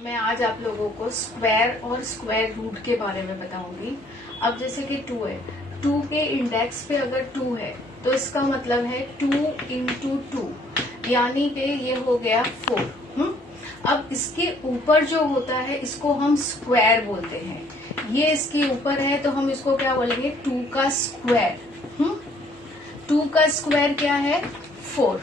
मैं आज आप लोगों को स्क्वायर और स्क्वायर रूट के बारे में बताऊंगी। अब जैसे कि 2 है, 2 के इंडेक्स पे अगर 2 है तो इसका मतलब है 2 इंटू 2, यानी कि ये हो गया 4। अब इसके ऊपर जो होता है इसको हम स्क्वायर बोलते हैं। ये इसके ऊपर है तो हम इसको क्या बोलेंगे, 2 का स्क्वायर। 2 का स्क्वायर क्या है, 4।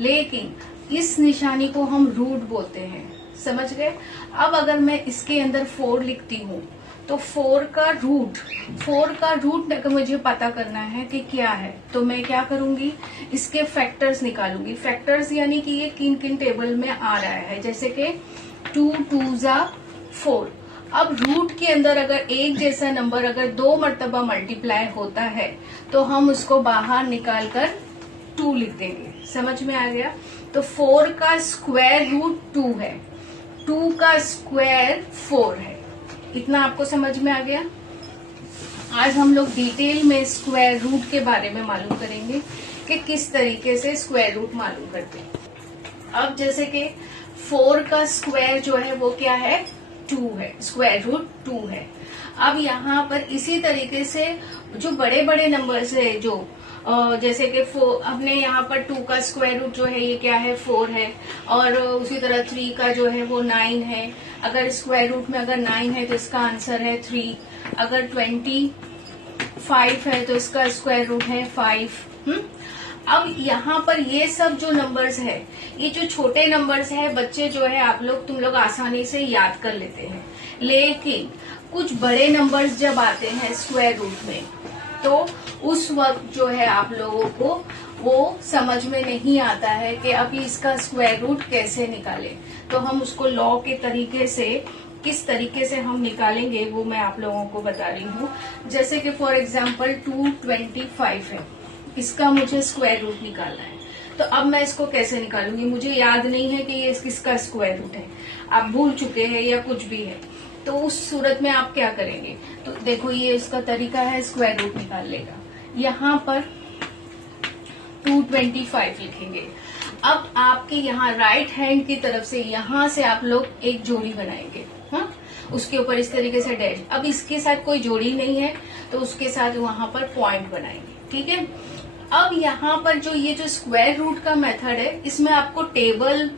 लेकिन इस निशानी को हम रूट बोलते हैं, समझ गए। अब अगर मैं इसके अंदर 4 लिखती हूँ तो 4 का रूट अगर मुझे पता करना है कि क्या है तो मैं क्या करूंगी, इसके फैक्टर्स निकालूंगी। फैक्टर्स यानी कि ये किन किन टेबल में आ रहा है, जैसे कि 2 2 जा 4। अब रूट के अंदर अगर एक जैसा नंबर अगर 2 मर्तबा मल्टीप्लाई होता है तो हम उसको बाहर निकाल कर 2 लिख देंगे। समझ में आ गया। तो 4 का स्क्वायर रूट 2 है, 2 का स्क्वायर 4 है। इतना आपको समझ में आ गया। आज हम लोग डिटेल में स्क्वायर रूट के बारे में मालूम करेंगे कि किस तरीके से स्क्वायर रूट मालूम करते हैं। अब जैसे कि 4 का स्क्वायर जो है वो क्या है, 2 है, स्क्वायर रूट 2 है। अब यहाँ पर इसी तरीके से जो बड़े बड़े नंबर्स है, जो जैसे कि 4, अपने यहाँ पर 2 का स्क्वायर रूट जो है ये क्या है, 4 है। और उसी तरह 3 का जो है वो 9 है। अगर स्क्वायर रूट में अगर 9 है तो इसका आंसर है 3। अगर 25 है तो इसका स्क्वायर रूट है 5। अब यहाँ पर ये सब जो नंबर्स है, ये जो छोटे नंबर्स है, बच्चे जो है तुम लोग आसानी से याद कर लेते हैं। लेकिन कुछ बड़े नंबर्स जब आते हैं स्क्वायर रूट में तो उस वक्त जो है आप लोगों को वो समझ में नहीं आता है कि अभी इसका स्क्वायर रूट कैसे निकाले। तो हम उसको लॉ के तरीके से किस तरीके से हम निकालेंगे वो मैं आप लोगों को बता रही हूँ। जैसे कि फॉर एग्जांपल 225 है, इसका मुझे स्क्वायर रूट निकालना है। तो अब मैं इसको कैसे निकालूंगी, मुझे याद नहीं है कि ये किसका स्क्वायर रूट है, आप भूल चुके हैं या कुछ भी है। तो उस सूरत में आप क्या करेंगे, तो देखो ये इसका तरीका है स्क्वायर रूट निकालने का। यहाँ पर 225 लिखेंगे। अब आपके यहाँ राइट हैंड की तरफ से यहाँ से आप लोग एक जोड़ी बनाएंगे, हाँ, उसके ऊपर इस तरीके से डैश। अब इसके साथ कोई जोड़ी नहीं है तो उसके साथ वहां पर पॉइंट बनाएंगे, ठीक है। अब यहाँ पर जो ये जो स्क्वायर रूट का मेथड है, इसमें आपको टेबल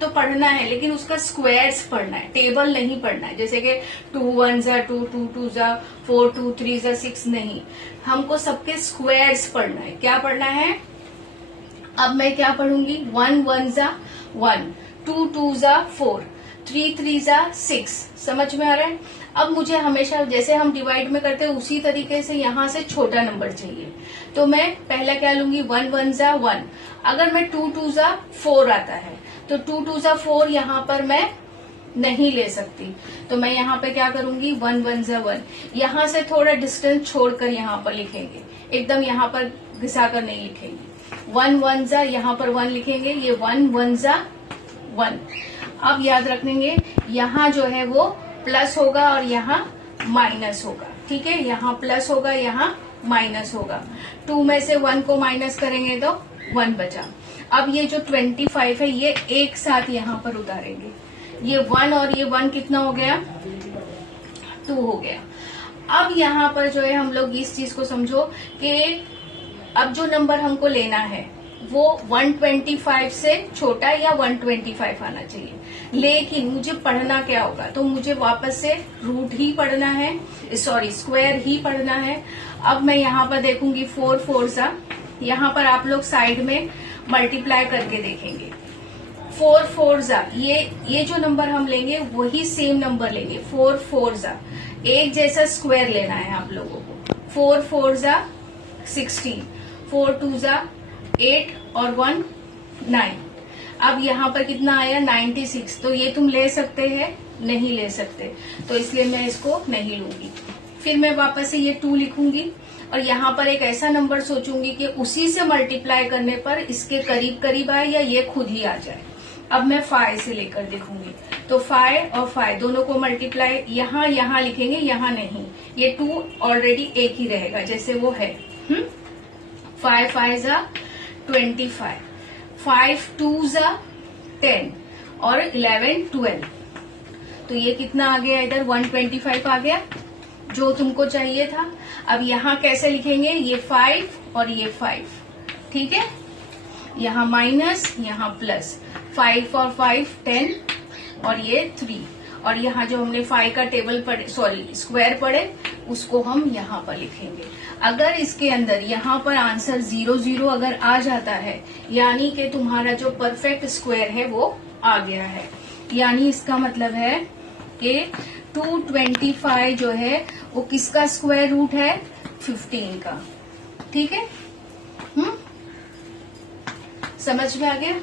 तो पढ़ना है लेकिन उसका स्क्वायर्स पढ़ना है, टेबल नहीं पढ़ना है। जैसे कि 2 1 जा 2, 2 2 जा 4, 2 3 जा 6 नहीं, हमको सबके स्क्वायर्स पढ़ना है। क्या पढ़ना है, अब मैं क्या पढ़ूंगी, 1 1 जा 1, 2 2 जा 4, 3 3 जा 6। समझ में आ रहा है। अब मुझे हमेशा जैसे हम डिवाइड में करते हैं उसी तरीके से यहाँ से छोटा नंबर चाहिए। तो मैं पहला क्या लूंगी, 1 1 जा 1। अगर मैं 2 2 जा 4 आता है तो 2 2 जा 4 यहाँ पर मैं नहीं ले सकती। तो मैं यहाँ पे क्या करूंगी, 1 1 जा 1। यहाँ से थोड़ा डिस्टेंस छोड़कर यहाँ पर लिखेंगे, एकदम यहाँ पर घिसाकर नहीं लिखेंगे। 1 1 जा यहाँ पर 1 लिखेंगे, ये 1 1 जा 1। अब याद रखेंगे यहाँ जो है वो प्लस होगा और यहाँ माइनस होगा, ठीक है। यहाँ प्लस होगा, यहाँ माइनस होगा। 2 में से 1 को माइनस करेंगे तो 1 बचा। अब ये जो 25 है ये एक साथ यहाँ पर उतारेंगे। ये 1 और ये 1 कितना हो गया, 2 हो गया। अब यहाँ पर जो है हम लोग इस चीज को समझो कि अब जो नंबर हमको लेना है वो 125 से छोटा या 125 आना चाहिए। लेकिन मुझे पढ़ना क्या होगा, तो मुझे वापस से रूट ही पढ़ना है, सॉरी स्क्वायर ही पढ़ना है। अब मैं यहाँ पर देखूंगी 4 4 सा, यहाँ पर आप लोग साइड में मल्टीप्लाई करके देखेंगे। 4 4 जा, ये जो नंबर हम लेंगे वही सेम नंबर लेंगे। 4 4 जा, एक जैसा स्क्वायर लेना है आप लोगों को। 4 4 जा 16, 4 2 जा 8 और 1 9। अब यहाँ पर कितना आया, 96। तो ये तुम ले सकते हैं, नहीं ले सकते, तो इसलिए मैं इसको नहीं लूंगी। फिर मैं वापस से ये 2 लिखूंगी और यहाँ पर एक ऐसा नंबर सोचूंगी कि उसी से मल्टीप्लाई करने पर इसके करीब करीब आए या ये खुद ही आ जाए। अब मैं 5 से लेकर देखूंगी, तो 5 और 5 दोनों को मल्टीप्लाई यहाँ लिखेंगे, यहाँ नहीं। ये 2 ऑलरेडी एक ही रहेगा जैसे वो है। 5 5 जा 25, 5 2 जा 10 और 11 12। तो ये कितना आ गया, इधर 125 आ गया जो तुमको चाहिए था। अब यहाँ कैसे लिखेंगे, ये 5 और ये 5, ठीक है, यहाँ माइनस यहाँ प्लस, 5 और 5 10 और ये 3, और यहाँ जो हमने 5 का टेबल पढ़े, सॉरी स्क्वायर पढ़े, उसको हम यहाँ पर लिखेंगे। अगर इसके अंदर यहाँ पर आंसर 0 0 अगर आ जाता है, यानी कि तुम्हारा जो परफेक्ट स्क्वायर है वो आ गया है, यानी इसका मतलब है कि 225 जो है वो किसका स्क्वायर रूट है, 15 का, ठीक है। समझ में आ गया?